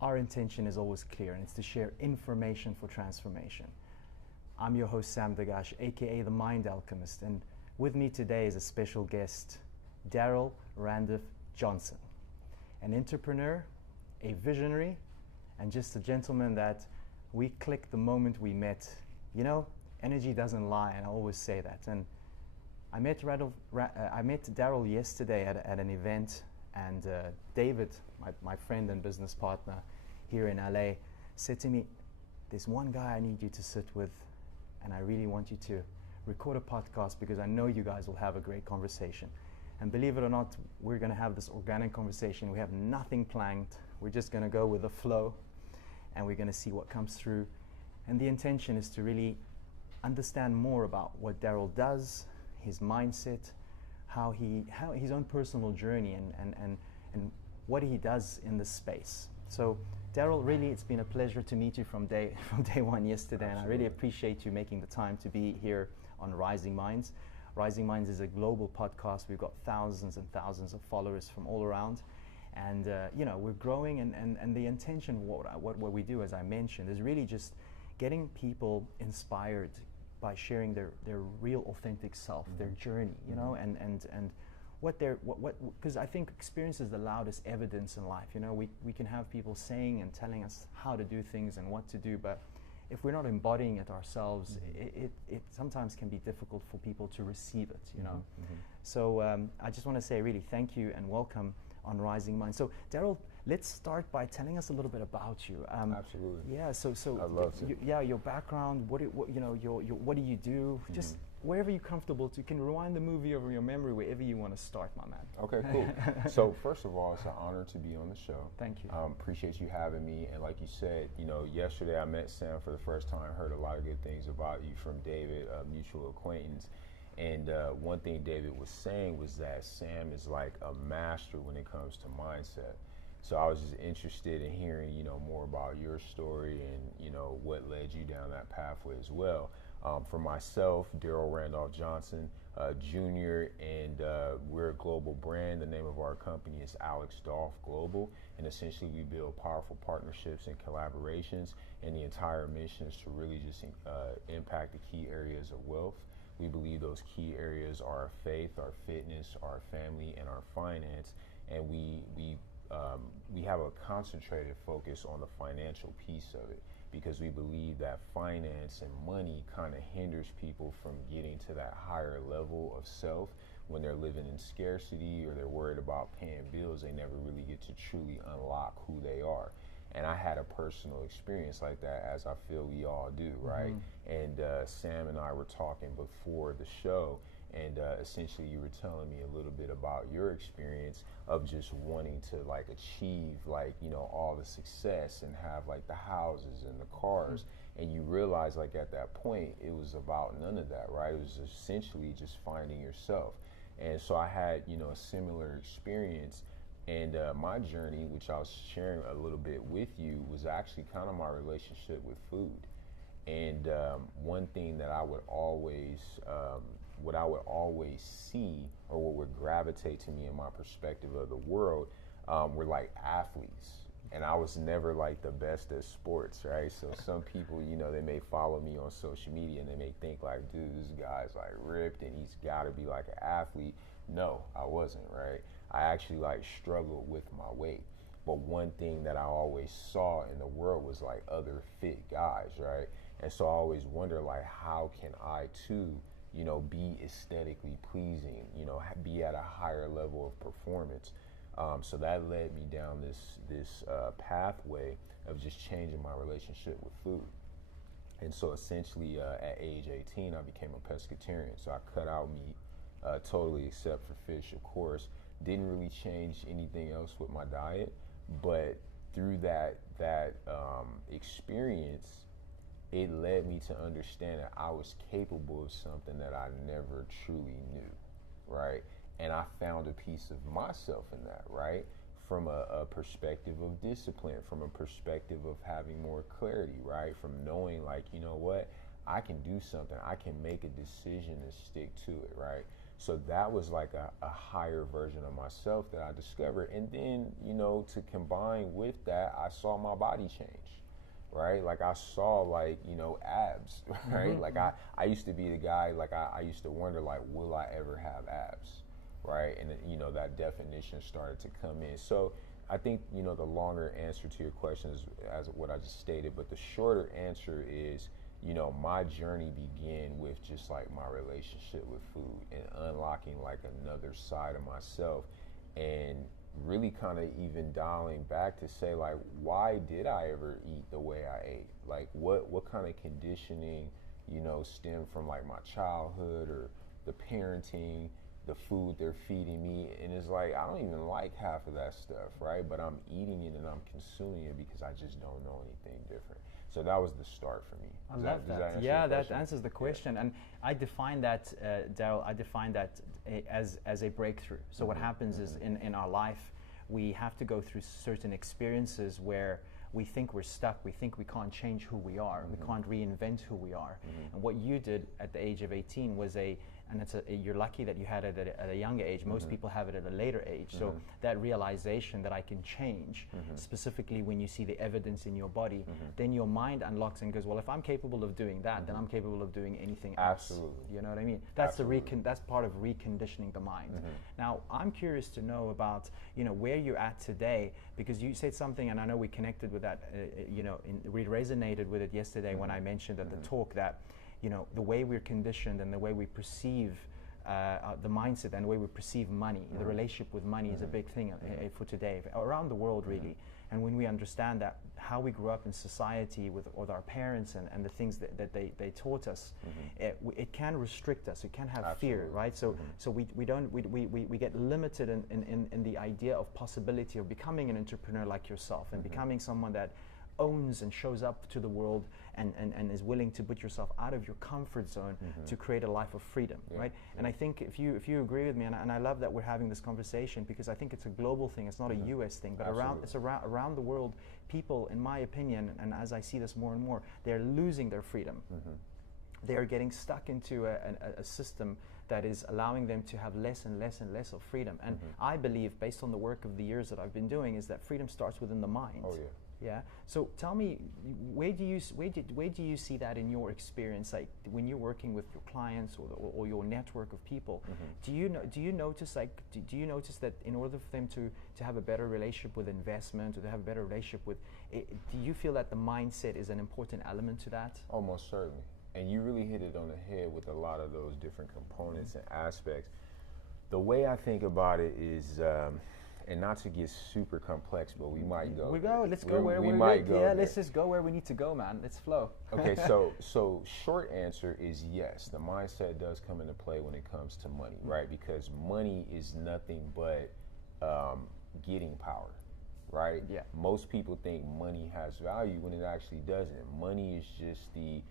our intention is always clear, and it's to share information for transformation. I'm your host, Sam Dagash, aka The Mind Alchemist, and with me today is a special guest, Darryl Johnson, an entrepreneur, a visionary, and just a gentleman that we clicked the moment we met. You know, energy doesn't lie, and I always say that. And I met Darryl yesterday at an event, and David, my friend and business partner here in LA, said to me, "There's one guy I need you to sit with, and I really want you to record a podcast because I know you guys will have a great conversation." And believe it or not, we're going to have this organic conversation. We have nothing planned. We're just going to go with the flow, and we're going to see what comes through. And the intention is to really understand more about what Darryl does, his mindset, how his own personal journey, and what he does in this space. So Darryl, really, it's been a pleasure to meet you from day one yesterday. Absolutely. And I really appreciate you making the time to be here on Rising Minds. Rising Minds is a global podcast. We've got thousands and thousands of followers from all around, and we're growing. And the intention, what we do, as I mentioned, is really just getting people inspired by sharing their real authentic self, mm-hmm. their journey, and because I think experience is the loudest evidence in life. We can have people saying and telling us how to do things and what to do, but if we're not embodying it ourselves, mm-hmm. it sometimes can be difficult for people to receive it, Mm-hmm. So I just want to say really thank you and welcome on Rising Minds. So Darryl, let's start by telling us a little bit about you. Absolutely. Yeah. So I'd love to. Your background. What do you do? Mm-hmm. Just wherever you're comfortable to. You can rewind the movie over your memory wherever you want to start, my man. Okay, cool. So first of all, it's an honor to be on the show. Thank you. Appreciate you having me. And like you said, yesterday I met Sam for the first time. Heard a lot of good things about you from David, a mutual acquaintance. And one thing David was saying was that Sam is like a master when it comes to mindset. So I was just interested in hearing, more about your story and, what led you down that pathway as well. For myself, Darryl Johnson, Jr., and we're a global brand. The name of our company is Alex Dolph Global, and essentially we build powerful partnerships and collaborations, and the entire mission is to really just impact the key areas of wealth. We believe those key areas are our faith, our fitness, our family, and our finance, and we have a concentrated focus on the financial piece of it because we believe that finance and money kind of hinders people from getting to that higher level of self. When they're living in scarcity or they're worried about paying bills, they never really get to truly unlock who they are. And I had a personal experience like that, as I feel we all do, right? Mm-hmm. And Sam and I were talking before the show, and essentially you were telling me a little bit about your experience of just wanting to achieve all the success and have the houses and the cars. Mm-hmm. And you realize at that point it was about none of that, right? It was essentially just finding yourself. And so I had a similar experience. And my journey, which I was sharing a little bit with you, was actually kind of my relationship with food. And one thing that I would always, see, or what would gravitate to me in my perspective of the world, were athletes. And I was never the best at sports, right? So some people, they may follow me on social media and they may think dude, this guy's ripped and he's got to be an athlete. No, I wasn't, right? I actually struggled with my weight. But one thing that I always saw in the world was other fit guys, right? And so I always wonder how can I too, be aesthetically pleasing, be at a higher level of performance. So that led me down this pathway of just changing my relationship with food. And so essentially at age 18, I became a pescatarian. So I cut out meat, totally except for fish, of course. Didn't really change anything else with my diet, but through that experience, it led me to understand that I was capable of something that I never truly knew, right? And I found a piece of myself in that, right? From a perspective of discipline, from a perspective of having more clarity, right? From knowing I can do something, I can make a decision and stick to it, right? So that was like a higher version of myself that I discovered. And then, to combine with that, I saw my body change, right? Like I saw abs, right? Like I used to be the guy, like I used to wonder, like, will I ever have abs, right? And that definition started to come in. So I think, the longer answer to your question is as what I just stated, but the shorter answer is, my journey began with just like my relationship with food and unlocking like another side of myself, and really kind of even dialing back to say, like, why did I ever eat the way I ate? Like what kind of conditioning, stemmed from like my childhood or the parenting, the food they're feeding me. And it's like, I don't even like half of that stuff, right? But I'm eating it and I'm consuming it because I just don't know anything different. So that was the start for me. I love that. Yeah, that answers the question. Yeah. And I define that, Darryl, as a breakthrough. So what happens is in our life, we have to go through certain experiences where we think we're stuck, we think we can't change who we are, we can't reinvent who we are. And what you did at the age of 18 was you're lucky that you had it at a younger age. Most people have it at a later age. So that realization that I can change, specifically when you see the evidence in your body, then your mind unlocks and goes, well, if I'm capable of doing that, then I'm capable of doing anything else. Absolutely. You know what I mean? That's that's part of reconditioning the mind. Now, I'm curious to know about, where you're at today, because you said something, and I know we connected with that, we resonated with it yesterday when I mentioned at the talk that, the way we're conditioned and the way we perceive the mindset and the way we perceive money, the relationship with money is a big thing for today, around the world really. And when we understand that, how we grew up in society with our parents and the things that they taught us, it can restrict us, it can have fear, right? So we get limited in the idea of possibility of becoming an entrepreneur like yourself and becoming someone that owns and shows up to the world and is willing to put yourself out of your comfort zone to create a life of freedom, right? And I think if you agree with me, and I love that we're having this conversation, because I think it's a global thing, it's not a US thing, but around the world, people, in my opinion, and as I see this more and more, they're losing their freedom. They're getting stuck into a system that is allowing them to have less and less and less of freedom. And I believe, based on the work of the years that I've been doing, is that freedom starts within the mind. Oh yeah. Yeah. So tell me, where do you see that in your experience? Like when you're working with your clients or your network of people, do you notice that in order for them to have a better relationship with investment, or to have a better relationship with, do you feel that the mindset is an important element to that? Almost certainly. And you really hit it on the head with a lot of those different components and aspects. The way I think about it is. And not to get super complex, but we might go. Let's go where we might go. Yeah, let's just go where we need to go, man. Let's flow. Okay, so short answer is yes. The mindset does come into play when it comes to money, right? Because money is nothing but getting power, right? Yeah. Most people think money has value when it actually doesn't. Money is just the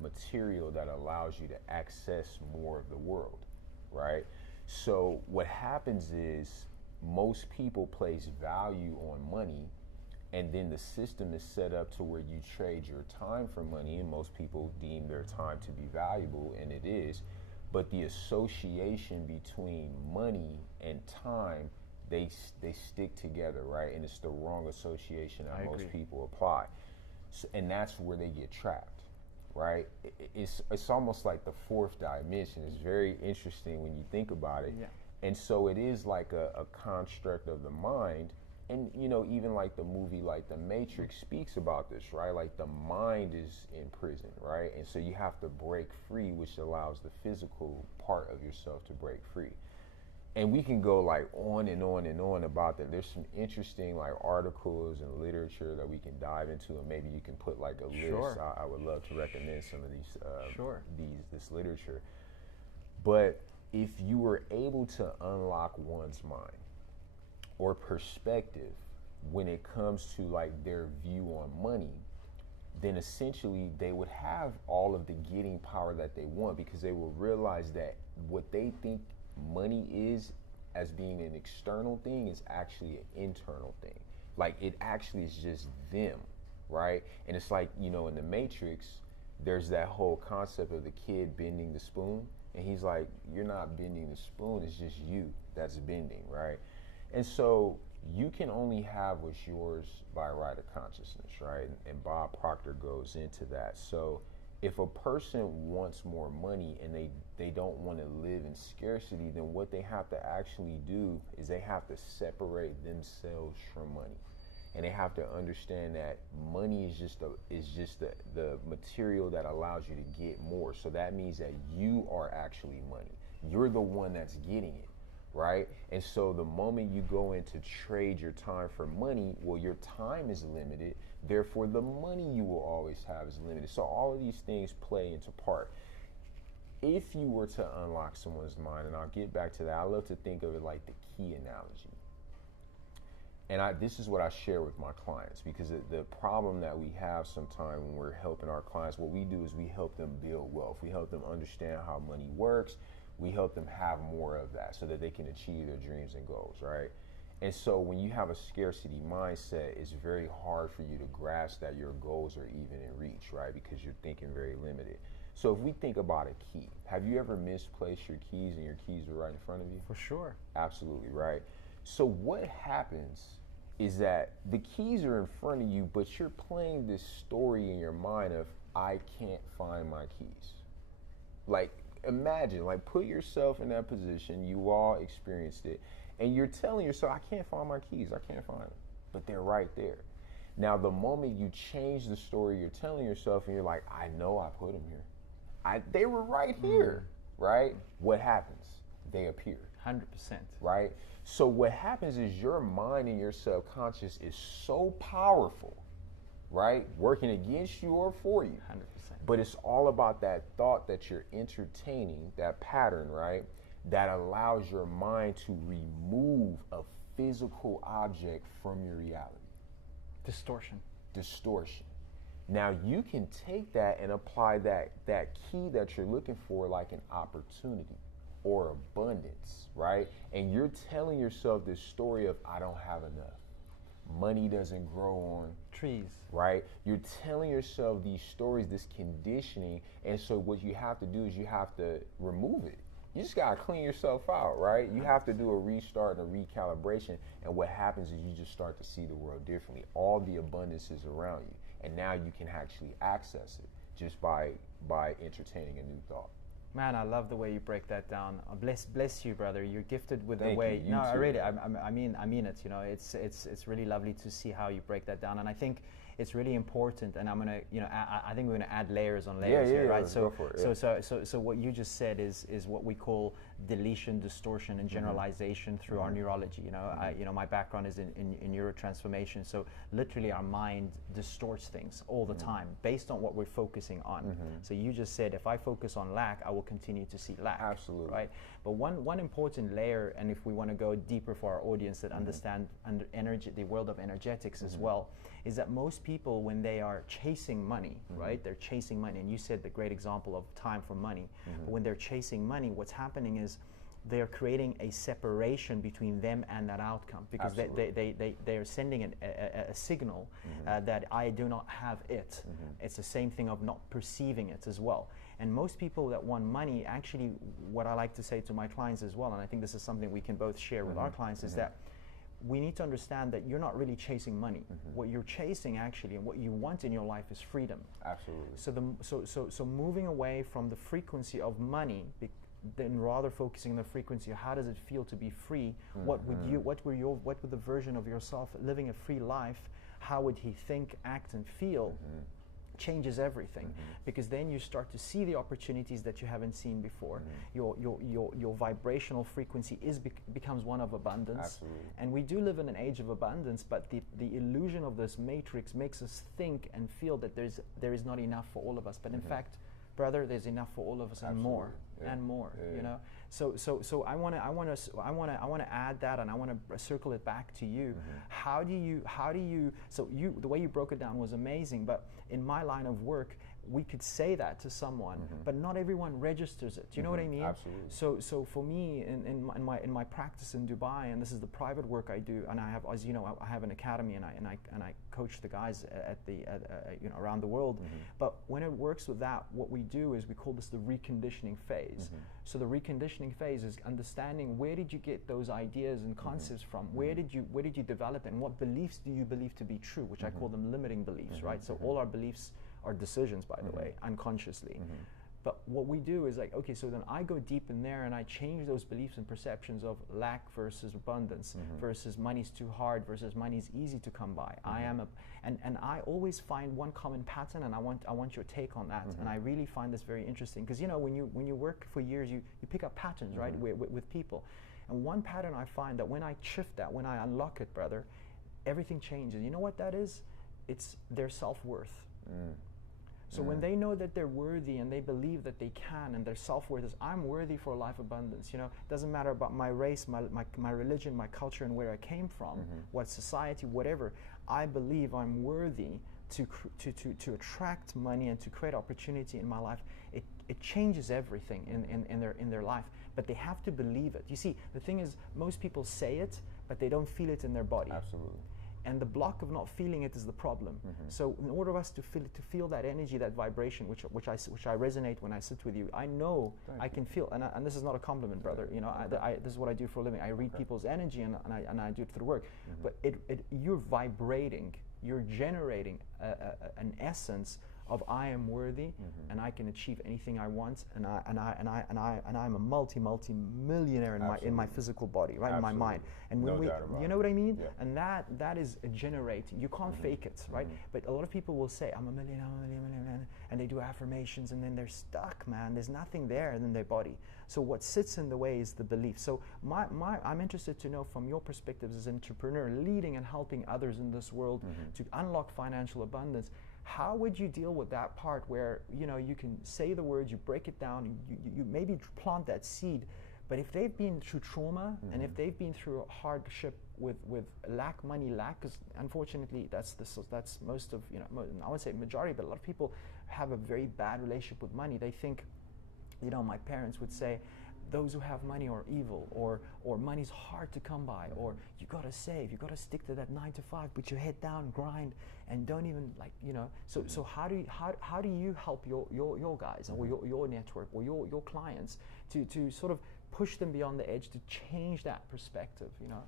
material that allows you to access more of the world, right? So what happens is most people place value on money, and then the system is set up to where you trade your time for money, and most people deem their time to be valuable, and it is. But the association between money and time, they stick together, right? And it's the wrong association that most people apply. So, and that's where they get trapped. Right, it's almost like the fourth dimension. It's very interesting when you think about it. Yeah. And so it is like a construct of the mind. And even like the movie, like The Matrix, speaks about this, right? Like the mind is in prison, right? And so you have to break free, which allows the physical part of yourself to break free. And we can go like on and on and on about that. There's some interesting like articles and literature that we can dive into, and maybe you can put like a list. I would love to recommend some of these this literature. But if you were able to unlock one's mind or perspective when it comes to like their view on money, then essentially they would have all of the getting power that they want, because they will realize that what they think money is as being an external thing is actually an internal thing. Like it actually is just them, right? And it's like, in The Matrix, there's that whole concept of the kid bending the spoon, And he's like, you're not bending the spoon, it's just you that's bending, right? And so you can only have what's yours by right of consciousness, right? And Bob Proctor goes into that. So if a person wants more money and they don't want to live in scarcity, then what they have to actually do is they have to separate themselves from money. And they have to understand that money is just the material that allows you to get more. So that means that you are actually money. You're the one that's getting it, right? And so the moment you go in to trade your time for money, well, your time is limited. Therefore, the money you will always have is limited. So all of these things play into part. If you were to unlock someone's mind, and I'll get back to that, I love to think of it like the key analogy. And this is what I share with my clients, because the problem that we have sometimes when we're helping our clients, what we do is we help them build wealth. We help them understand how money works. We help them have more of that so that they can achieve their dreams and goals, right? And so when you have a scarcity mindset, it's very hard for you to grasp that your goals are even in reach, right? Because you're thinking very limited. So if we think about a key, have you ever misplaced your keys and your keys were right in front of you? For sure. Absolutely, right? So what happens is that the keys are in front of you, but you're playing this story in your mind of, I can't find my keys. Like, imagine, like, put yourself in that position. You all experienced it. And you're telling yourself, I can't find my keys. I can't find them. But they're right there. Now, the moment you change the story you're telling yourself and you're like, I know I put them here. They were right here, right? What happens? They appear. 100%. Right? So what happens is your mind and your subconscious is so powerful, right? Working against you or for you. 100%. But it's all about that thought that you're entertaining, that pattern, right? That allows your mind to remove a physical object from your reality. Distortion. Now you can take that and apply that key that you're looking for like an opportunity or abundance, right? And you're telling yourself this story of, I don't have enough. Money doesn't grow on trees, right? You're telling yourself these stories, this conditioning, and so what you have to do is you have to remove it. You just gotta clean yourself out, right? You have to do a restart and a recalibration, and what happens is you just start to see the world differently. All the abundance is around you, and now you can actually access it just by entertaining a new thought. Man, I love the way you break that down. Bless you, brother. You're gifted with Thank the way. you. No, too. really, I mean it. You know, it's really lovely to see how you break that down, and I think it's really important. And I'm gonna, I think we're gonna add layers on layers here, right? So, go for it, so what you just said is what we call deletion, distortion, and generalization through our neurology. My background is in neurotransformation. So literally, our mind distorts things all the time based on what we're focusing on. So you just said, if I focus on lack, I will continue to see lack. Absolutely. Right. But one important layer, and if we want to go deeper for our audience that understand the world of energetics as well, is that most people, when they are chasing money, right? They're chasing money, and you said the great example of time for money. But when they're chasing money, what's happening is they're creating a separation between them and that outcome, because they're sending a signal that I do not have it. It's the same thing of not perceiving it as well. And most people that want money, actually, what I like to say to my clients as well, and I think this is something we can both share with our clients, is that we need to understand that you're not really chasing money. What you're chasing, actually, and what you want in your life is freedom. Absolutely. So moving away from the frequency of money, then rather focusing on the frequency of how does it feel to be free? What would the version of yourself living a free life? How would he think, act, and feel? Changes everything, because then you start to see the opportunities that you haven't seen before. Your vibrational frequency becomes one of abundance. Absolutely. And we do live in an age of abundance, but the illusion of this matrix makes us think and feel that there is not enough for all of us. But in fact, brother, there's enough for all of us, and more. And more, So I want to add that, and I want to circle it back to you. How do you? So the way you broke it down was amazing. But in my line of work, we could say that to someone, but not everyone registers it. Do you know what I mean? Absolutely. So for me, in my practice in Dubai, and this is the private work I do, and I have, as you know, I have an academy, and I coach the guys around the world. But when it works with that, what we do is we call this the reconditioning phase. So the reconditioning phase is understanding, where did you get those ideas and concepts from? Where did you develop, and what beliefs do you believe to be true, which I call them limiting beliefs, right? So all our beliefs are decisions, by the way, unconsciously. But what we do is like, okay, so then I go deep in there and I change those beliefs and perceptions of lack versus abundance, versus money's too hard versus money's easy to come by. And I always find one common pattern, and I want your take on that. And I really find this very interesting, because you know, when you work for years, you pick up patterns, right, with people. And one pattern I find that when I shift that, when I unlock it, brother, everything changes. You know what that is? It's their self-worth. So when they know that they're worthy and they believe that they can, and their self-worth is, I'm worthy for life abundance. You know, it doesn't matter about my race, my religion, my culture, and where I came from, what society, whatever. I believe I'm worthy to attract money and to create opportunity in my life. It changes everything in their life, but they have to believe it. You see, the thing is, most people say it, but they don't feel it in their body. Absolutely. And the block of not feeling it is the problem. So in order for us to feel that energy, that vibration, which I resonate when I sit with you, I know I can feel, and this is not a compliment, brother. You know, this is what I do for a living. I read people's energy, and I do it through work. But you're vibrating, you're generating an essence of I am worthy, and I can achieve anything I want, and I'm a multi-millionaire in my physical body, right? Absolutely. In my mind. And when you know what I mean? Yeah. And that is generating. You can't fake it, right? But a lot of people will say, I'm a millionaire, and they do affirmations, and then they're stuck, man. There's nothing there in their body. So what sits in the way is the belief. So I'm interested to know, from your perspective as an entrepreneur, leading and helping others in this world to unlock financial abundance, how would you deal with that part where, you know, you can say the words, you break it down, you maybe plant that seed, but if they've been through trauma, and if they've been through hardship with lack, because unfortunately that's most of, you know, I would say majority, but a lot of people have a very bad relationship with money. They think, you know, my parents would say, those who have money are evil, or money's hard to come by, or you gotta save, you gotta stick to that 9 to 5, put your head down, grind, and don't even, like, you know. So how do you help your guys, or your network, or your clients to sort of push them beyond the edge, to change that perspective, you know?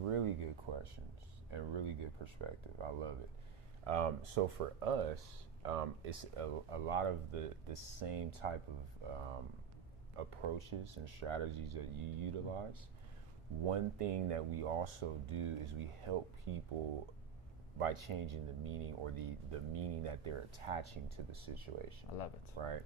Really good questions and really good perspective. I love it. So for us, it's a lot of the same type of approaches and strategies that you utilize. One thing that we also do is we help people by changing the meaning, or the meaning that they're attaching to the situation. I love it. Right?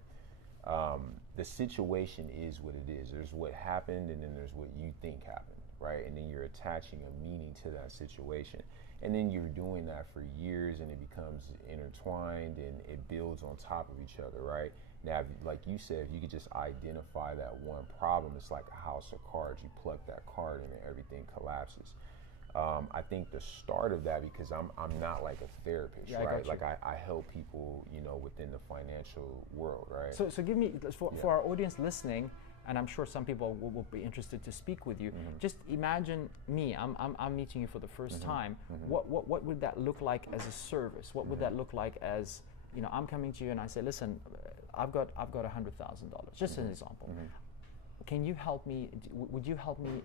The situation is what it is. There's what happened, and then there's what you think happened, right? And then you're attaching a meaning to that situation. And then you're doing that for years, and it becomes intertwined, and it builds on top of each other, right? Now, like you said, if you could just identify that one problem, it's like a house of cards. You pluck that card and everything collapses. I think the start of that, because I'm not like a therapist, right? Like I help people, you know, within the financial world, right? So give me, for our audience listening, and I'm sure some people will be interested to speak with you. Just imagine me. I'm meeting you for the first time. What would that look like as a service? What would that look like as, you know, I'm coming to you and I say, listen, I've got $100,000, just an example. Can you help me? Would you help me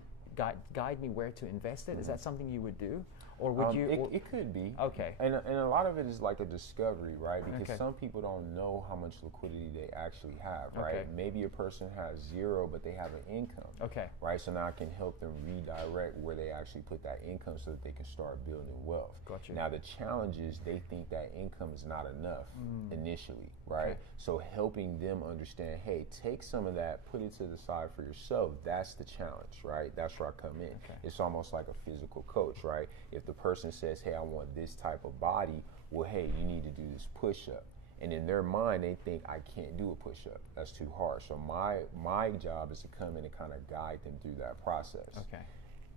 guide me where to invest it? Is that something you would do? Or would you? It could be. Okay. And a lot of it is like a discovery, right? Because some people don't know how much liquidity they actually have, right? Okay. Maybe a person has zero, but they have an income. Okay. Right? So now I can help them redirect where they actually put that income so that they can start building wealth. Gotcha. Now the challenge is they think that income is not enough initially, right? Okay. So helping them understand, hey, take some of that, put it to the side for yourself. That's the challenge, right? That's where I come in. Okay. It's almost like a physical coach, right? If the person says, hey, I want this type of body, well, hey, you need to do this push-up. And in their mind, they think, I can't do a push-up. That's too hard. So my job is to come in and kind of guide them through that process. Okay.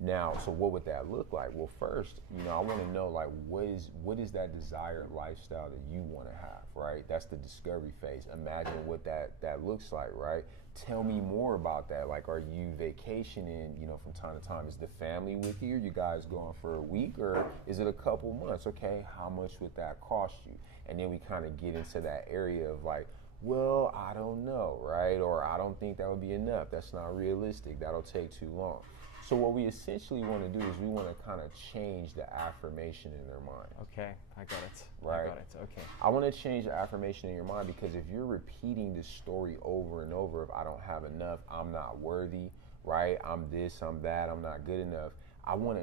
Now, so what would that look like? Well, first, I want to know, like, what is that desired lifestyle that you want to have, right? That's the discovery phase. Imagine what that looks like, right? Tell me more about that. Like, are you vacationing, from time to time? Is the family with you? Are you guys going for a week, or is it a couple months? Okay, how much would that cost you? And then we kind of get into that area of like, well, I don't know, right? Or I don't think that would be enough. That's not realistic. That'll take too long. So what we essentially want to do is we want to kind of change the affirmation in their mind. Okay, I got it. Right. I got it. Okay. I want to change the affirmation in your mind, because if you're repeating this story over and over of I don't have enough, I'm not worthy, right? I'm this, I'm that, I'm not good enough. I want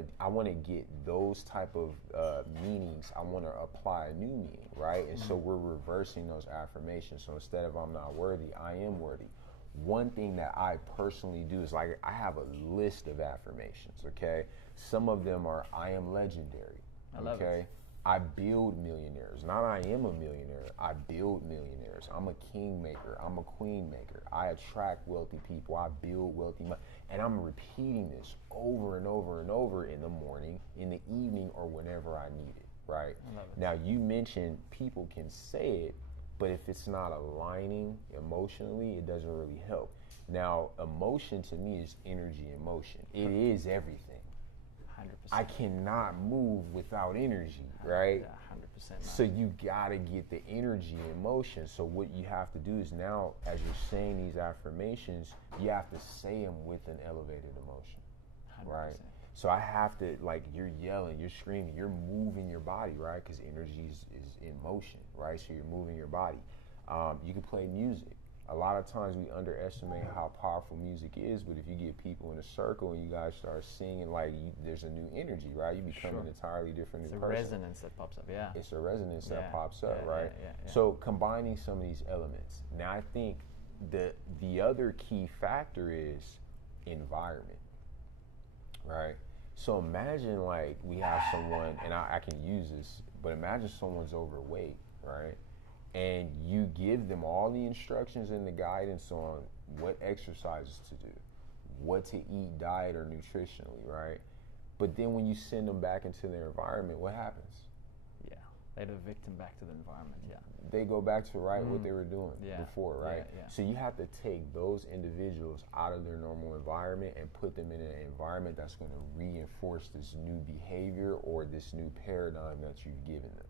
to get those type of meanings. I want to apply a new meaning, right? And so we're reversing those affirmations. So instead of I'm not worthy, I am worthy. One thing that I personally do is, like, I have a list of affirmations, okay? Some of them are I am legendary, I love okay? it. I build millionaires. Not I am a millionaire, I build millionaires. I'm a king maker, I'm a queen maker. I attract wealthy people, I build wealthy money. And I'm repeating this over and over and over in the morning, in the evening, or whenever I need it, right? I love it. Now, you mentioned people can say it, but if it's not aligning emotionally, it doesn't really help. Now, emotion to me is energy in motion. It is everything. 100%. I cannot move without energy, right? 100%. So you gotta get the energy in motion. So what you have to do is now, as you're saying these affirmations, you have to say them with an elevated emotion, 100%. right? So I have to, like, you're yelling, you're screaming, you're moving your body, right? Because energy is in motion, right? So you're moving your body. You can play music. A lot of times we underestimate how powerful music is, but if you get people in a circle and you guys start singing, like, there's a new energy, right? You become an entirely different It's a person. resonance that pops up, yeah. It's a resonance that Yeah, pops up, yeah, right? yeah. So combining some of these elements. Now, I think the other key factor is environment, right? So imagine, like, we have someone, and I can use this, but imagine someone's overweight, right? And you give them all the instructions and the guidance on what exercises to do, what to eat, diet or nutritionally, right? But then when you send them back into their environment, what happens? Yeah, they're the victim back to the environment, yeah. They go back to what they were doing before, right? Yeah. So you have to take those individuals out of their normal environment and put them in an environment that's going to reinforce this new behavior or this new paradigm that you've given them.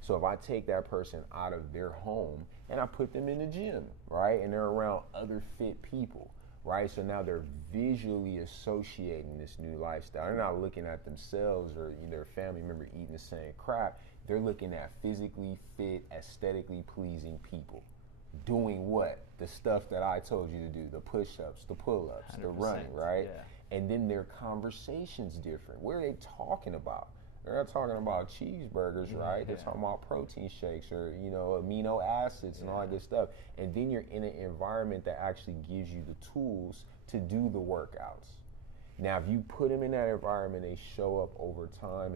So if I take that person out of their home and I put them in the gym, right? And they're around other fit people, right? So now they're visually associating this new lifestyle. They're not looking at themselves or their family member eating the same crap. They're looking at physically fit, aesthetically pleasing people. Doing what? The stuff that I told you to do, the push-ups, the pull-ups, the running, right? Yeah. And then their conversation's different. What are they talking about? They're not talking about cheeseburgers, right? They're talking about protein shakes or, amino acids and all that good stuff. And then you're in an environment that actually gives you the tools to do the workouts. Now, if you put them in that environment, they show up over time,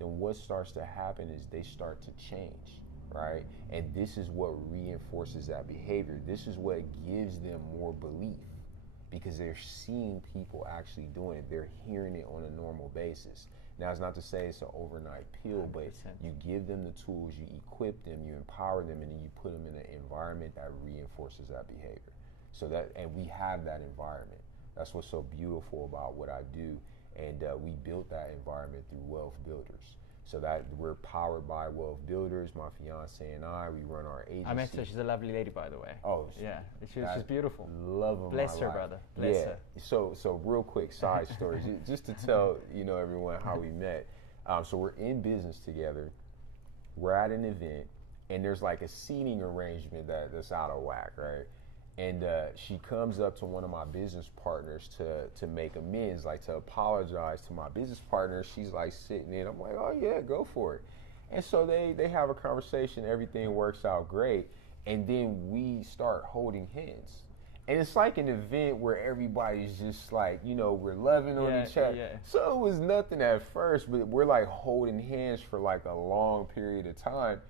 then what starts to happen is they start to change, right? And this is what reinforces that behavior. This is what gives them more belief because they're seeing people actually doing it. They're hearing it on a normal basis. Now, it's not to say it's an overnight pill, 100%. But you give them the tools, you equip them, you empower them, and then you put them in an environment that reinforces that behavior. And we have that environment. That's what's so beautiful about what I do. And we built that environment through Wealth Builders. So that we're powered by Wealth Builders. My fiance and I, we run our agency. I met her. She's a lovely lady, by the way. Oh, yeah. She's beautiful. Love of Bless my her, life. brother. Bless her. So real quick side story, just to tell everyone how we met. So we're in business together. We're at an event, and there's like a seating arrangement that's out of whack, right? And she comes up to one of my business partners to make amends, like to apologize to my business partner. She's like sitting in. I'm like, oh yeah, go for it. And so they have a conversation. Everything works out great. And then we start holding hands. And it's like an event where everybody's just like, we're loving on each other. Yeah. So it was nothing at first, but we're like holding hands for like a long period of time.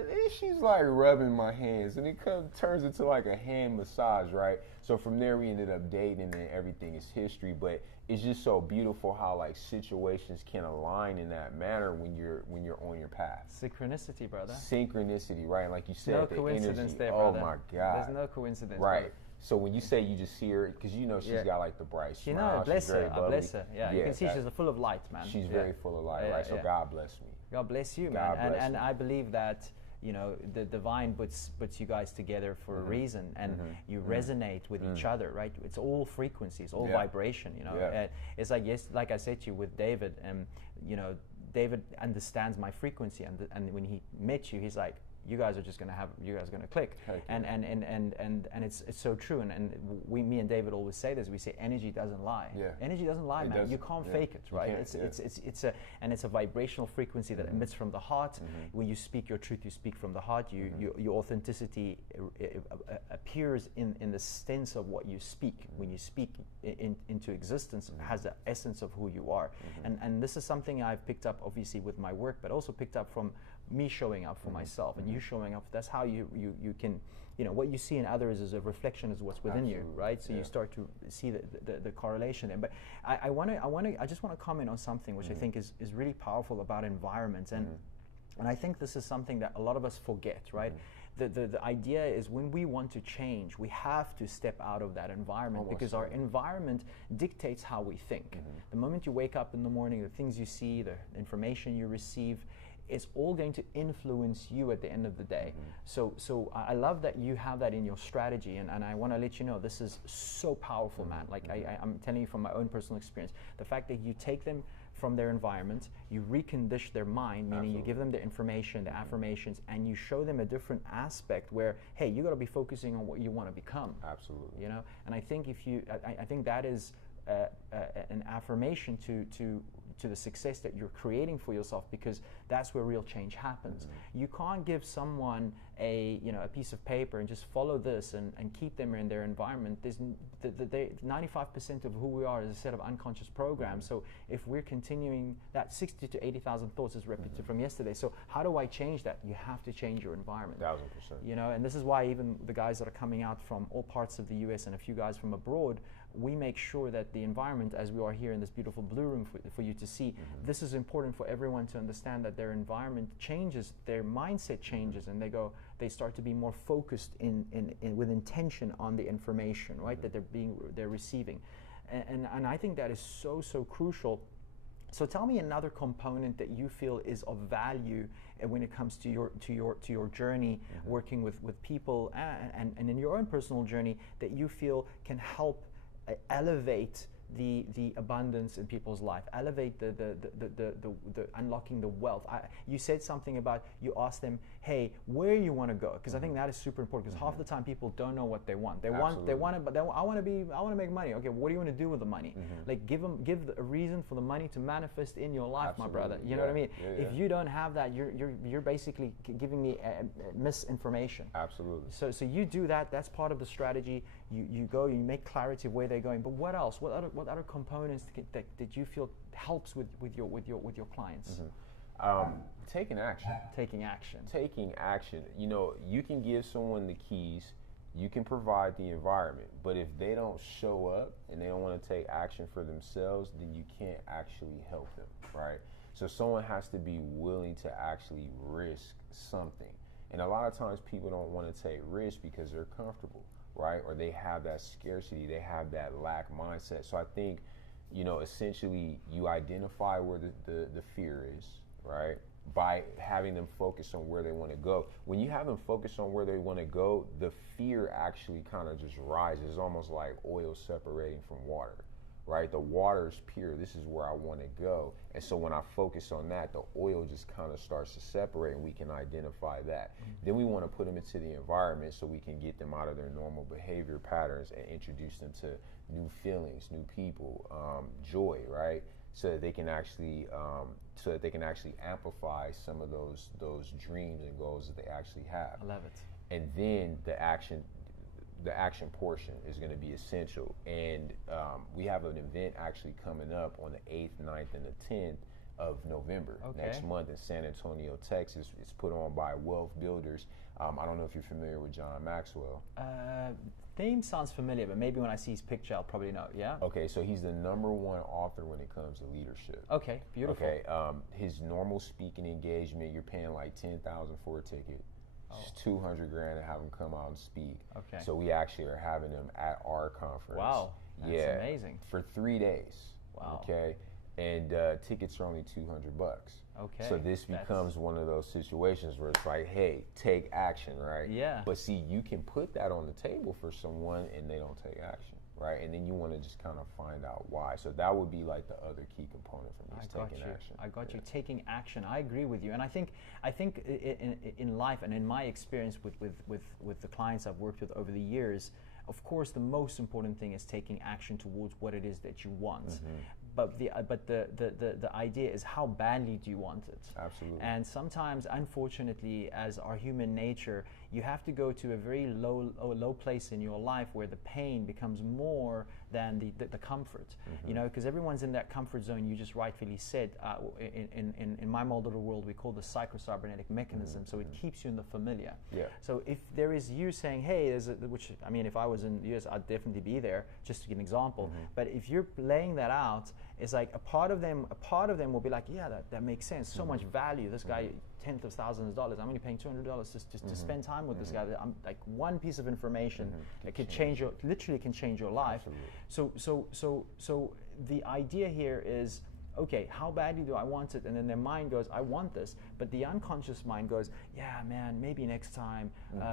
And then she's like rubbing my hands, and it turns into like a hand massage, right? So from there we ended up dating, and everything is history. But it's just so beautiful how like situations can align in that manner when you're on your path. Synchronicity, brother. Synchronicity, right? Like you said, No the coincidence energy. there, brother. Oh my God. There's no coincidence, right? brother. So when you say you just see her, because you know she's got like the bright smile, bless she's very her. I bubbly. bless her. Yeah, you can see she's full of light, man. She's very full of light, right? So God bless me. God bless you, God man. bless And me. I believe that, you know, the divine puts you guys together for a reason, and you resonate with each other, right? It's all frequencies, all vibration, you know. It's like, yes, like I said to you with David, you know, David understands my frequency, and when he met you, he's like, you guys are gonna click. And it's so true. And me and David always say this. We say energy doesn't lie. Energy doesn't lie, man. You can't fake it, right? It's a vibrational frequency that emits from the heart. When you speak your truth, you speak from the heart. Your authenticity appears in the sense of what you speak. When you speak into existence, it has the essence of who you are. And this is something I've picked up, obviously, with my work, but also picked up from me showing up for myself and you showing up. That's how you can, you know, what you see in others is a reflection of what's within you, right? So you start to see the correlation there. But I just want to comment on something which I think is really powerful about environments, and I think this is something that a lot of us forget, right? The idea is when we want to change, we have to step out of that environment, because our environment dictates how we think. The moment you wake up in the morning, the things you see, the information you receive, it's all going to influence you at the end of the day. So I love that you have that in your strategy, and I want to let you know this is so powerful, man. Like I'm telling you from my own personal experience, the fact that you take them from their environment, you recondition their mind, meaning you give them the information, the affirmations, and you show them a different aspect where, hey, you got to be focusing on what you want to become. Absolutely. You know, and I think I think that is an affirmation to the success that you're creating for yourself, because that's where real change happens. You can't give someone a piece of paper and just follow this and keep them in their environment. There's 95% of who we are is a set of unconscious programs. So if we're continuing that 60 to 80,000 thoughts is repeated from yesterday. So how do I change that? You have to change your environment. 1000%. You know, and this is why even the guys that are coming out from all parts of the US and a few guys from abroad, we make sure that the environment, as we are here in this beautiful blue room for you to see, this is important for everyone to understand, that their environment changes, their mindset changes, and they start to be more focused with intention on the information, right, that they're receiving. And I think that is so crucial. So tell me another component that you feel is of value when it comes to your journey working with people and in your own personal journey, that you feel can help elevate the abundance in people's life, elevate the unlocking the wealth. You said something about, you asked them, hey, where you want to go, because I think that is super important, because half the time people don't know what they want. They want it, but I want to make money. Okay, what do you want to do with the money? Like give a reason for the money to manifest in your life, my brother. You know what I mean? If you don't have that, you're basically giving me misinformation. Absolutely. So you do that. That's part of the strategy. You go, you make clarity of where they're going. But what else? What other components that you feel helps with your clients? Taking action. Taking action. Taking action. You know, you can give someone the keys, you can provide the environment, but if they don't show up and they don't want to take action for themselves, then you can't actually help them, right? So someone has to be willing to actually risk something. And a lot of times people don't want to take risks because they're comfortable, right? Or they have that scarcity, they have that lack mindset. So I think, you know, essentially you identify where the fear is, right? By having them focus on where they want to go. When you have them focus on where they want to go, the fear actually kind of just rises. It's almost like oil separating from water, right? The water is pure. This is where I want to go. And so when I focus on that, the oil just kind of starts to separate, and we can identify that. Then we want to put them into the environment so we can get them out of their normal behavior patterns and introduce them to new feelings, new people, joy, right? So that they can actually amplify some of those dreams and goals that they actually have. I love it. And then the action portion is going to be essential. And we have an event actually coming up on the 8th, 9th, and the 10th of November, Okay. next month in San Antonio, Texas. It's put on by Wealth Builders. I don't know if you're familiar with John Maxwell. Name sounds familiar, but maybe when I see his picture, I'll probably know. Yeah. Okay, so he's the #1 author when it comes to leadership. Okay, beautiful. Okay, his normal speaking engagement, you're paying like $10,000 for a ticket. It's $200,000 to have him come out and speak. Okay. So we actually are having him at our conference. Wow, that's amazing. For 3 days. Wow. Okay, and tickets are only $200. Okay. So this becomes one of those situations where it's like, hey, take action, right? Yeah. But see, you can put that on the table for someone and they don't take action, right? And then you want to just kind of find out why. So that would be like the other key component for me, is taking action. I got you. Taking action. I agree with you. And I think in life and in my experience with the clients I've worked with over the years, of course, the most important thing is taking action towards what it is that you want. But the idea is, how badly do you want it? Absolutely. And sometimes, unfortunately, as our human nature, you have to go to a very low place in your life where the pain becomes more than the comfort. You know, because everyone's in that comfort zone. You just rightfully said, in my model of the world, we call the psychocybernetic mechanism. So it keeps you in the familiar. Yeah. So if there is you saying, hey, which I mean, if I was in the US, I'd definitely be there, just to give an example. But if you're laying that out, it's like a part of them will be like, yeah, that makes sense. So much value. This guy, tens of thousands of dollars. I'm only paying $200 just to spend time with this guy. I'm like, one piece of information that could literally can change your life. Absolutely. So the idea here is, okay, how badly do I want it? And then their mind goes, I want this. But the unconscious mind goes, yeah, man, maybe next time.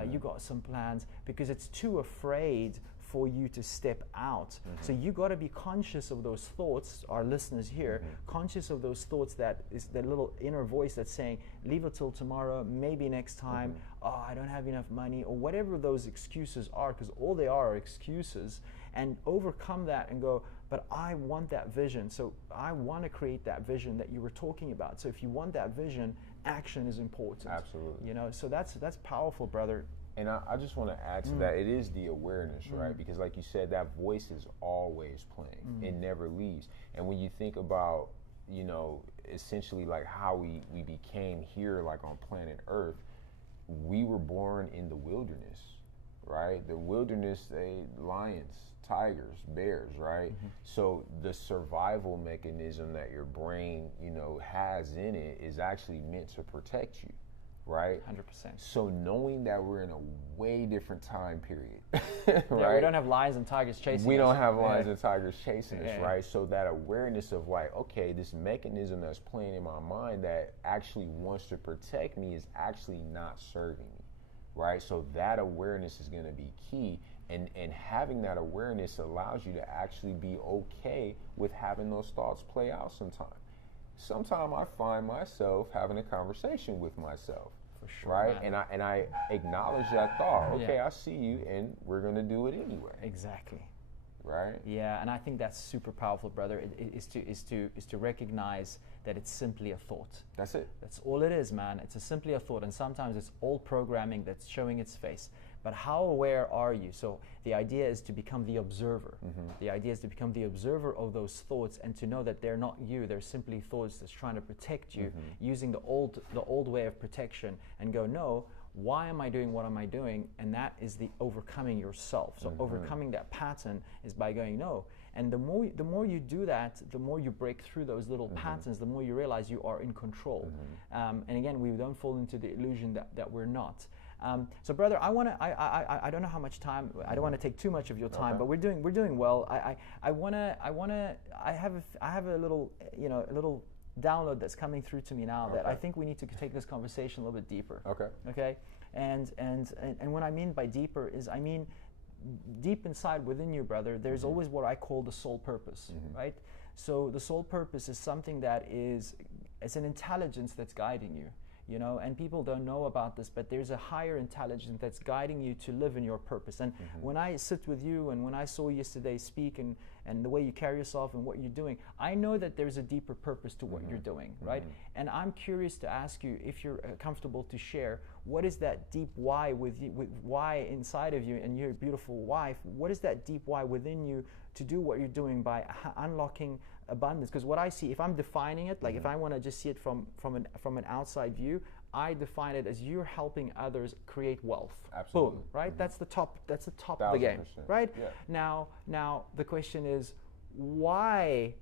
You got some plans, because it's too afraid for you to step out. So you got to be conscious of those thoughts, our listeners here, conscious of those thoughts, that is the little inner voice that's saying, leave it till tomorrow, maybe next time, oh, I don't have enough money, or whatever those excuses are, because all they are excuses, and overcome that and go, but I want that vision. So I want to create that vision that you were talking about. So if you want that vision, action is important. Absolutely. You know, so that's powerful, brother. And I just want to add to that, it is the awareness, right? Because like you said, that voice is always playing. It never leaves. And when you think about, you know, essentially like how we became here, like on planet Earth, we were born in the wilderness, right? The wilderness, lions, tigers, bears, right? So the survival mechanism that your brain, you know, has in it is actually meant to protect you. Right? 100%. So knowing that we're in a way different time period, Yeah, right? we don't have lions and tigers chasing us. We don't have lions and tigers chasing us, Yeah. right? So that awareness of like, okay, this mechanism that's playing in my mind that actually wants to protect me is actually not serving me, right? So that awareness is going to be key. And having that awareness allows you to actually be okay with having those thoughts play out sometimes. Sometimes I find myself having a conversation with myself, For sure, right? man. And I acknowledge that thought. Okay, Yeah. I see you, and we're gonna do it anyway, Exactly. right? Yeah, and I think that's super powerful, brother. Is to recognize that it's simply a thought. That's it. That's all it is, man. It's simply a thought, and sometimes it's old programming that's showing its face. But how aware are you? So the idea is to become the observer. The idea is to become the observer of those thoughts, and to know that they're not you. They're simply thoughts that's trying to protect you, using the old way of protection, and go, no, why am I doing what am I doing? And that is the overcoming yourself. So overcoming that pattern is by going, no. And the more you do that, the more you break through those little patterns, the more you realize you are in control. And again, we don't fall into the illusion that we're not. So, brother, I don't know how much time. I don't want to take too much of your time, but we're doing well. I have a little, you know, a little download that's coming through to me now that I think we need to take this conversation a little bit deeper. Okay. And what I mean by deeper is, I mean, deep inside within you, brother, there's always what I call the soul purpose, right? So the soul purpose is something that it's an intelligence that's guiding you. You know, and people don't know about this, but there's a higher intelligence that's guiding you to live in your purpose. And when I sit with you, and when I saw you yesterday speak, and the way you carry yourself and what you're doing, I know that there's a deeper purpose to what you're doing, right? And I'm curious to ask you, if you're comfortable to share, what is that deep why with why inside of you and your beautiful wife? What is that deep why within you to do what you're doing by unlocking abundance. Because what I see, if I'm defining it, like if I want to just see it from an outside view, I define it as you're helping others create wealth. Absolutely. Boom, right? That's the top of the game, 1000%. right? Yeah. Now the question is, why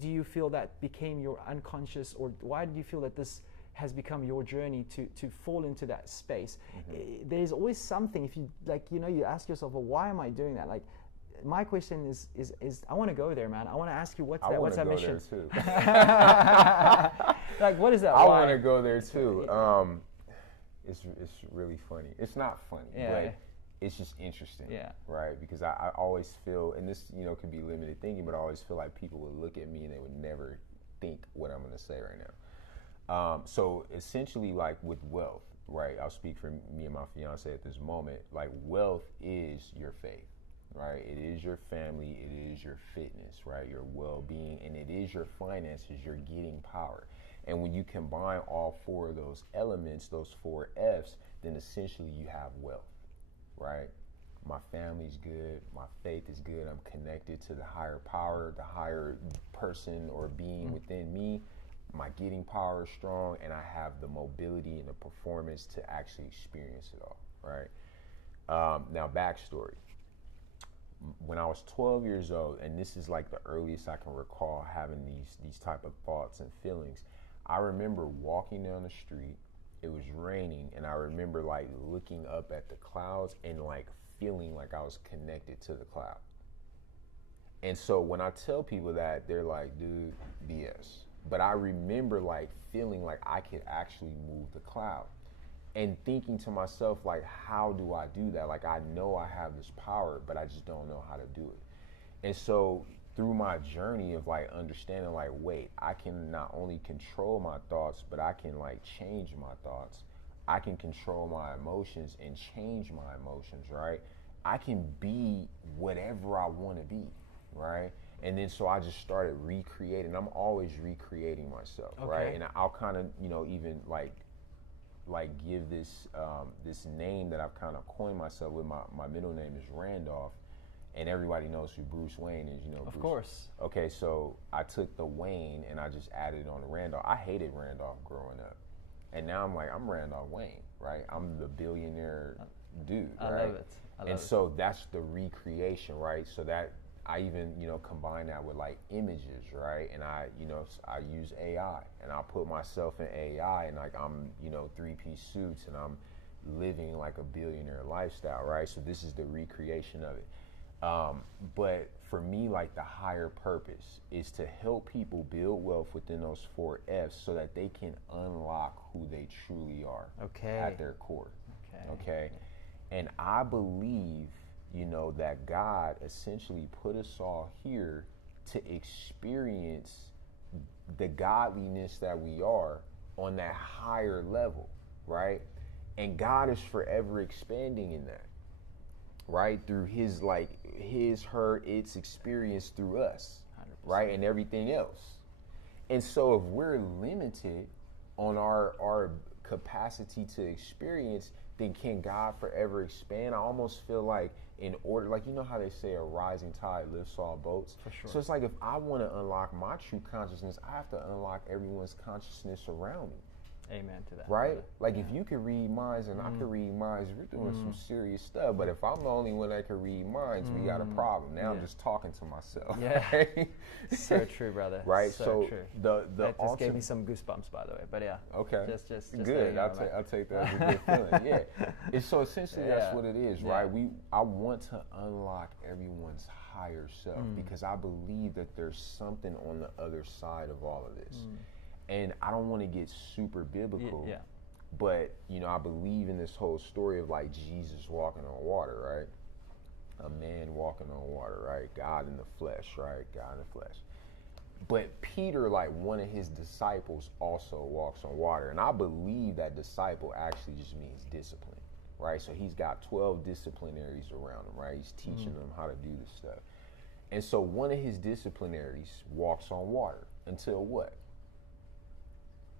do you feel that became your unconscious, or why do you feel that this has become your journey to fall into that space? There's always something. If you you ask yourself, well, why am I doing that? Like, my question is I want to go there, man. I want to ask you what's that mission? I want to go there too. Like, what is that? I want to go there too. It's really funny. It's not funny, but it's just interesting, right? Because I always feel, and this could be limited thinking, but I always feel like people would look at me and they would never think what I'm going to say right now. So essentially, like with wealth, right? I'll speak for me and my fiance at this moment. Like, wealth is your faith, right? It is your family. It is your fitness, right? Your well-being, and it is your finances. You're getting power. And when you combine all four of those elements, those 4 F's, then essentially you have wealth, right? My family's good. My faith is good. I'm connected to the higher power, the higher person or being within me. My getting power is strong, and I have the mobility and the performance to actually experience it all, right? Now, backstory. When I was 12 years old, and this is like the earliest I can recall having these type of thoughts and feelings, I remember walking down the street. It was raining, and I remember like looking up at the clouds and like feeling like I was connected to the cloud. And so when I tell people that, they're like, dude, BS. But I remember like feeling like I could actually move the cloud and thinking to myself, like, how do I do that? Like, I know I have this power, but I just don't know how to do it. And so through my journey of like understanding, like, wait, I can not only control my thoughts, but I can like change my thoughts. I can control my emotions and change my emotions, right? I can be whatever I want to be, right? And then so I just started recreating. I'm always recreating myself, right? And I'll kind of, even like give this this name that I've kind of coined myself with. My middle name is Randolph, and everybody knows who Bruce Wayne is, Of Bruce. course. Okay, so I took the Wayne and I just added it on to Randolph. I hated Randolph growing up, and now I'm like, I'm Randolph Wayne, right? I'm the billionaire dude, right? I love it. And so that's the recreation, right? So that I even, combine that with like images, right? And I use AI, and I'll put myself in AI, and like I'm, 3-piece suits, and I'm living like a billionaire lifestyle, right? So this is the recreation of it. But for me, like, the higher purpose is to help people build wealth within those 4 F's so that they can unlock who they truly are at their core. Okay. And I believe, that God essentially put us all here to experience the godliness that we are on that higher level, right? And God is forever expanding in that, right? Through his, her, its experience through us, 100%. Right? And everything else. And so if we're limited on our capacity to experience, then can God forever expand? I almost feel like in order, like, how they say a rising tide lifts all boats. For sure. So it's like, if I want to unlock my true consciousness, I have to unlock everyone's consciousness around me. Amen to that. Right? Like, if you can read minds and I can read minds, we're doing some serious stuff. But if I'm the only one that can read minds, we got a problem. Now I'm just talking to myself. Yeah. Right? So true, brother. Right? So true. That just gave me some goosebumps, by the way. But yeah. Okay. Just good. I'll take that as a good feeling. Yeah. And so essentially that's what it is, right? I want to unlock everyone's higher self because I believe that there's something on the other side of all of this. And I don't want to get super biblical, but, I believe in this whole story of like Jesus walking on water, right? A man walking on water, right? God in the flesh, right? God in the flesh. But Peter, like one of his disciples, also walks on water. And I believe that disciple actually just means discipline, right? So he's got 12 disciplinaries around him, right? He's teaching them how to do this stuff. And so one of his disciplinaries walks on water until what?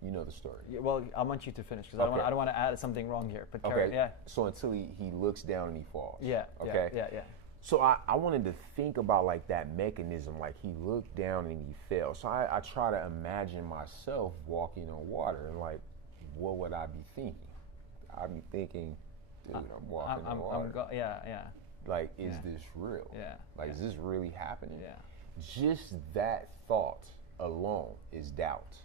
You know the story. Yeah, well, I want you to finish because I don't want to add something wrong here. But So until he looks down and he falls. Yeah. Okay. Yeah. So I wanted to think about like that mechanism, like he looked down and he fell. So I try to imagine myself walking on water and like, what would I be thinking? I'd be thinking, dude, I'm walking on water. Yeah. Like, is this real? Yeah. Like, is this really happening? Yeah. Just that thought alone is doubt.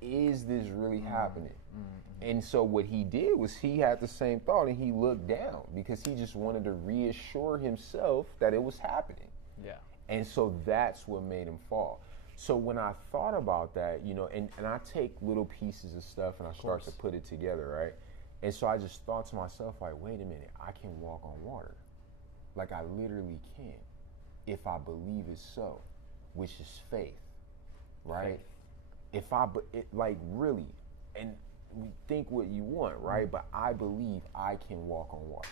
Is this really happening? Mm-hmm. And so what he did was he had the same thought and he looked down because he just wanted to reassure himself that it was happening. Yeah. And so that's what made him fall. So when I thought about that, you know, and I take little pieces of stuff and I start to put it together, right? And so I just thought to myself, like, wait a minute, I can walk on water. Like, I literally can, if I believe it's so, which is faith, right? If like, really, and we think what you want, right? But I believe I can walk on water.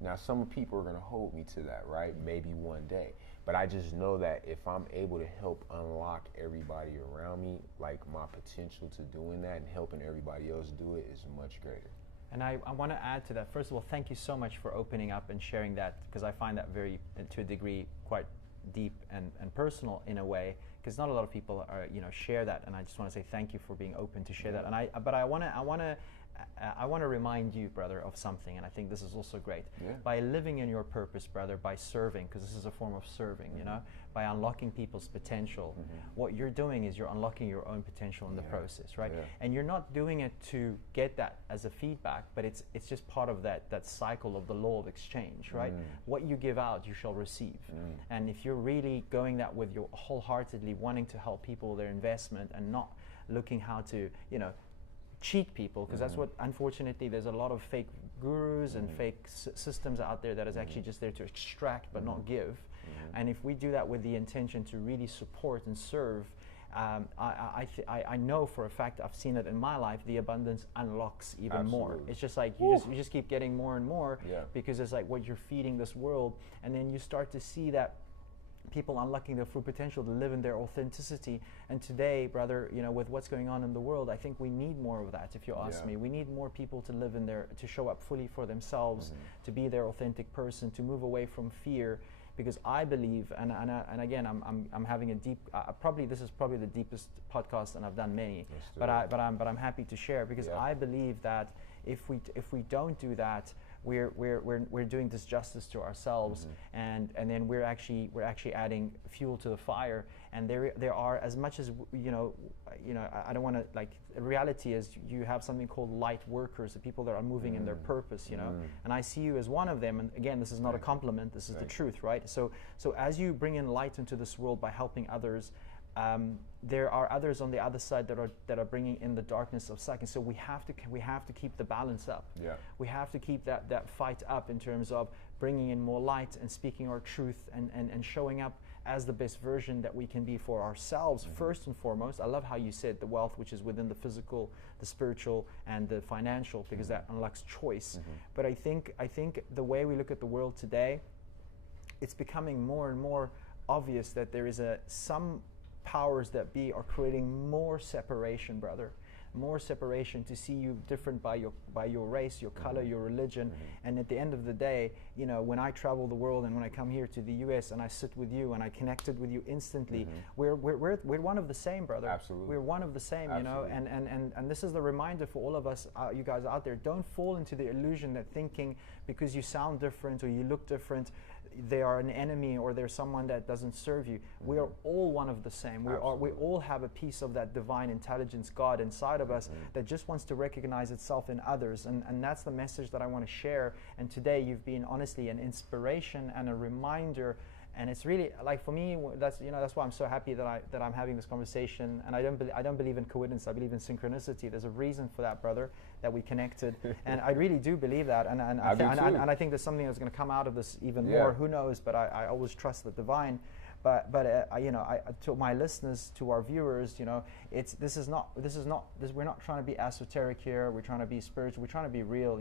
Now, some people are going to hold me to that, right? Maybe one day. But I just know that if I'm able to help unlock everybody around me, like, my potential to doing that and helping everybody else do it is much greater. And I want to add to that. First of all, thank you so much for opening up and sharing that, because I find that very, to a degree, quite deep and personal in a way, because not a lot of people are, share that. And I just want to say thank you for being open to share that. And I want to remind you, brother, of something, and I think this is also great. Yeah. By living in your purpose, brother, by serving, because this is a form of serving, by unlocking people's potential, what you're doing is you're unlocking your own potential in the process, right? Yeah. And you're not doing it to get that as a feedback, but it's just part of that cycle of the law of exchange, right? What you give out, you shall receive. And if you're really going that with your wholeheartedly wanting to help people with their investment and not looking how to, cheat people, because that's what, unfortunately, there's a lot of fake gurus and fake systems out there that is actually just there to extract but not give. And if we do that with the intention to really support and serve, I know for a fact, I've seen it in my life, the abundance unlocks even more. It's just like you just keep getting more and more, because it's like what you're feeding this world, and then you start to see that people unlocking their full potential to live in their authenticity. And today, brother, with what's going on in the world, I think we need more of that, if you ask me. We need more people to live in to show up fully for themselves, to be their authentic person, to move away from fear. Because I believe, and again, I'm having a deep. This is probably the deepest podcast, and I've done many. But I'm happy to share, because I believe that if we don't do that, we're doing disjustice to ourselves, and then we're actually adding fuel to the fire. And there are, as much as I don't want to, like, the reality is you have something called light workers, the people that are moving in their purpose, and I see you as one of them. And again, this is not a compliment, this is the truth, right? So as you bring in light into this world by helping others, there are others on the other side that are bringing in the darkness of sucking. So we have to keep the balance up. We have to keep that fight up in terms of bringing in more light and speaking our truth and showing up as the best version that we can be for ourselves, first and foremost. I love how you said the wealth, which is within the physical, the spiritual, and the financial, because that unlocks choice. But I think the way we look at the world today, it's becoming more and more obvious that there is some powers that be are creating more separation, brother. More separation, to see you different by your race, your color, your religion. And at the end of the day, when I travel the world and when I come here to the US and I sit with you and I connected with you instantly, we're one of the same, brother. Absolutely. We're one of the same, and this is the reminder for all of us, you guys out there. Don't fall into the illusion that thinking because you sound different or you look different, they are an enemy or they're someone that doesn't serve you. We are all one of the same. We all have a piece of that divine intelligence, God, inside of us that just wants to recognize itself in others. And that's the message that I want to share. And today you've been honestly an inspiration and a reminder. And it's really, like, for me, that's why I'm so happy that I'm having this conversation. And I don't believe in coincidence. I believe in synchronicity. There's a reason for that, brother, that we connected. And I really do believe that. And I think there's something that's going to come out of this even more. Who knows? But I always trust the divine. But to my listeners, to our viewers, we're not trying to be esoteric here. We're trying to be spiritual. We're trying to be real.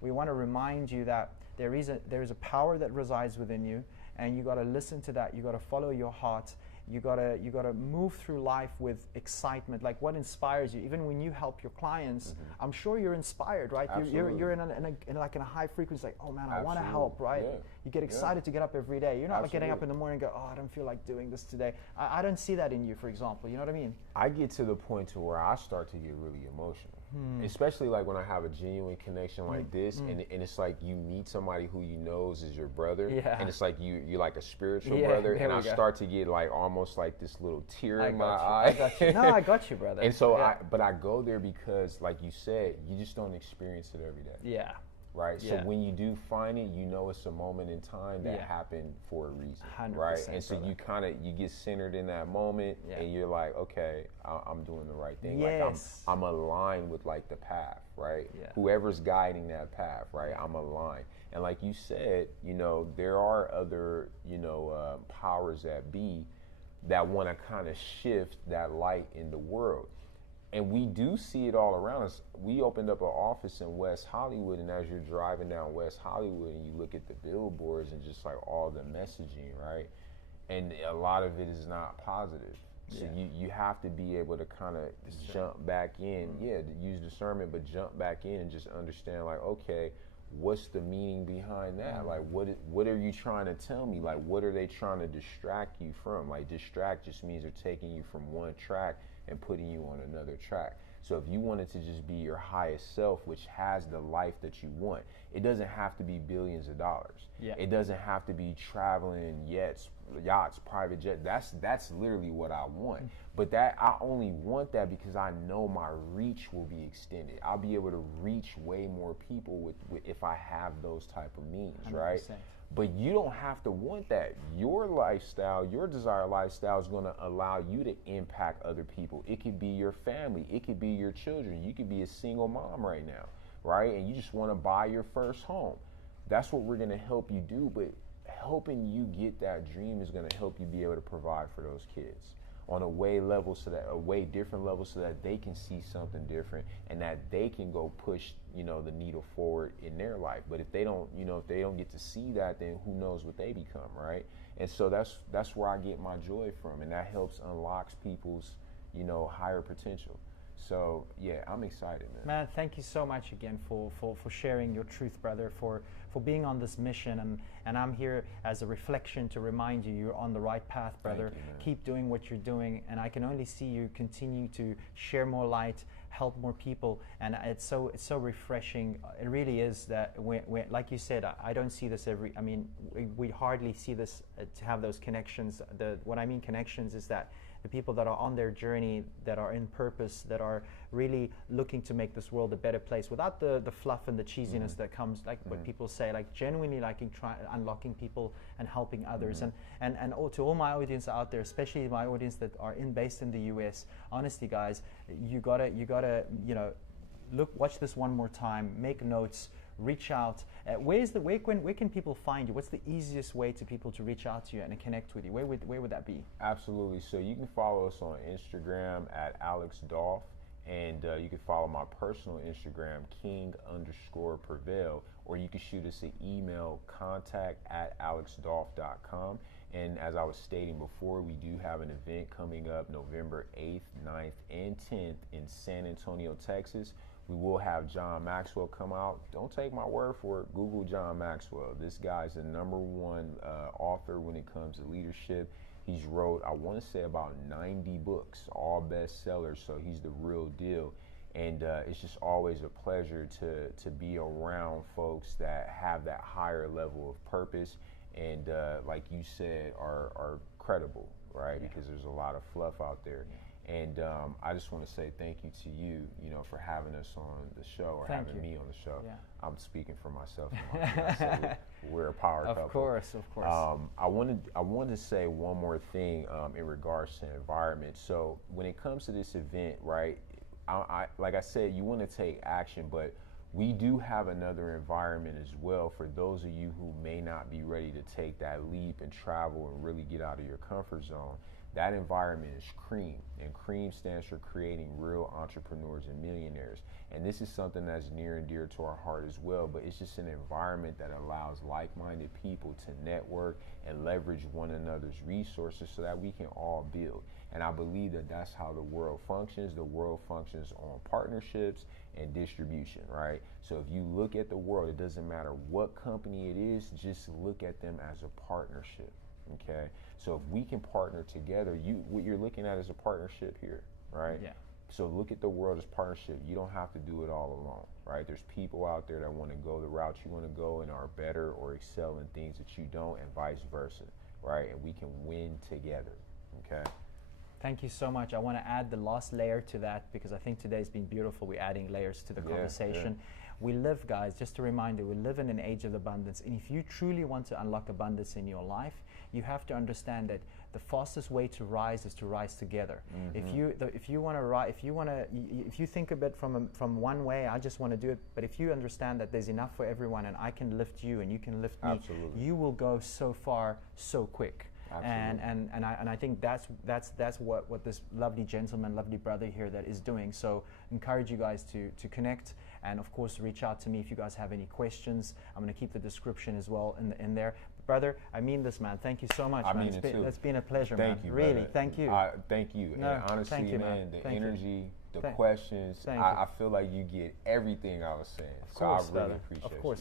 We want to remind you that there is a power that resides within you. And you got to listen to that. You got to follow your heart. you gotta move through life with excitement. Like, what inspires you? Even when you help your clients, I'm sure you're inspired, right? You're in a high frequency, like, oh man, I want to help, right? Yeah. You get excited to get up every day. You're not like getting up in the morning and go, oh, I don't feel like doing this today. I don't see that in you, for example. You know what I mean? I get to the point to where I start to get really emotional, especially like when I have a genuine connection like this, and it's like you meet somebody who you knows is your brother, and it's like you're like a spiritual brother, and I start to get like almost like this little tear in my eye. I got you. No, I got you, brother. And so I go there because, like you said, you just don't experience it every day. Yeah. Right. So when you do find it, you know it's a moment in time that happened for a reason. 100%, right. And so brother. you get centered in that moment, and you're like, okay, I'm doing the right thing. Yes. Like I'm aligned with like the path, right? Yeah. Whoever's guiding that path, right? I'm aligned. And like you said, you know, there are other, powers that be that want to kind of shift that light in the world. And we do see it all around us. We opened up an office in West Hollywood, and as you're driving down West Hollywood and you look at the billboards and just like all the messaging, right? And a lot of it is not positive. So you have to be able to kind of jump back in, to use discernment, but jump back in and just understand, like, okay, what's the meaning behind that? Like, what are you trying to tell me? Like, what are they trying to distract you from? Like, distract just means they're taking you from one track and putting you on another track. So if you wanted to just be your highest self, which has the life that you want, it doesn't have to be billions of dollars. Yeah. It doesn't have to be traveling yachts, private jet. That's literally what I want. But that I only want that because I know my reach will be extended. I'll be able to reach way more people with if I have those type of means, 100%. Right? But you don't have to want that. Your lifestyle, your desired lifestyle is going to allow you to impact other people. It could be your family. It could be your children. You could be a single mom right now, right? And you just want to buy your first home. That's what we're going to help you do. But helping you get that dream is going to help you be able to provide for those kids on a way different level so that they can see something different and that they can go push, the needle forward in their life. But if they don't, if they don't get to see that, then who knows what they become, right? And so that's where I get my joy from, and that helps unlocks people's, higher potential. So yeah, I'm excited, man. Man, thank you so much again for sharing your truth, brother, for being on this mission, and I'm here as a reflection to remind you you're on the right path, brother. Thank you, keep doing what you're doing, and I can only see you continue to share more light, help more people, and it's so refreshing. It really is that when like you said, I don't see this we hardly see this to have those connections. What I mean connections is that the people that are on their journey, that are in purpose, that are really looking to make this world a better place without the fluff and the cheesiness that comes, like what people say, like genuinely unlocking people and helping others. And to all my audience out there, especially my audience that are based in the US, honestly guys, you gotta watch this one more time, make notes, reach out. Where can people find you? What's the easiest way to people to reach out to you and connect with you? Where would that be? Absolutely. So you can follow us on Instagram at Alex Dolph, and you can follow my personal Instagram, King_Prevail, or you can shoot us an email, contact@alexdolph.com. And as I was stating before, we do have an event coming up November 8th, 9th, and 10th in San Antonio, Texas. We will have John Maxwell come out. Don't take my word for it. Google John Maxwell. This guy's the #1 author when it comes to leadership. He's wrote, I want to say, about 90 books, all bestsellers, so he's the real deal. And it's just always a pleasure to be around folks that have that higher level of purpose and, like you said, are credible, right? Yeah. Because there's a lot of fluff out there. Yeah. And I just want to say thank you to you, for having us on the show or having me on the show. Yeah. I'm speaking for myself. We're a power couple. Of course. I wanted to say one more thing in regards to environment. So when it comes to this event, right, I like I said, you want to take action, but we do have another environment as well for those of you who may not be ready to take that leap and travel and really get out of your comfort zone. That environment is CREAM, and CREAM stands for Creating Real Entrepreneurs and Millionaires. And this is something that's near and dear to our heart as well, but it's just an environment that allows like-minded people to network and leverage one another's resources so that we can all build. And I believe that that's how the world functions. The world functions on partnerships and distribution, right? So if you look at the world, it doesn't matter what company it is, just look at them as a partnership, okay? So if we can partner together, what you're looking at is a partnership here, right? Yeah. So look at the world as partnership. You don't have to do it all alone, right? There's people out there that want to go the route you want to go and are better or excel in things that you don't, and vice versa, right? And we can win together, okay? Thank you so much. I want to add the last layer to that because I think today's been beautiful. We're adding layers to the conversation. Yeah. We live, guys, just a reminder, we live in an age of abundance. And if you truly want to unlock abundance in your life, you have to understand that the fastest way to rise is to rise together. Mm-hmm. If you think of it from one way, I just want to do it. But if you understand that there's enough for everyone, and I can lift you, and you can lift me, you will go so far, so quick. And I think that's what this lovely gentleman, lovely brother here that is doing. So encourage you guys to connect, and of course reach out to me if you guys have any questions. I'm going to keep the description as well in there. Brother, I mean this, man. Thank you so much, man. It's been a pleasure, man. Thank you, really. Brother. Thank you. Thank you. No, and honestly, thank you, man, the energy, the questions, Thank I feel like you get everything I was saying. Of course, so I really brother. appreciate it. Of course.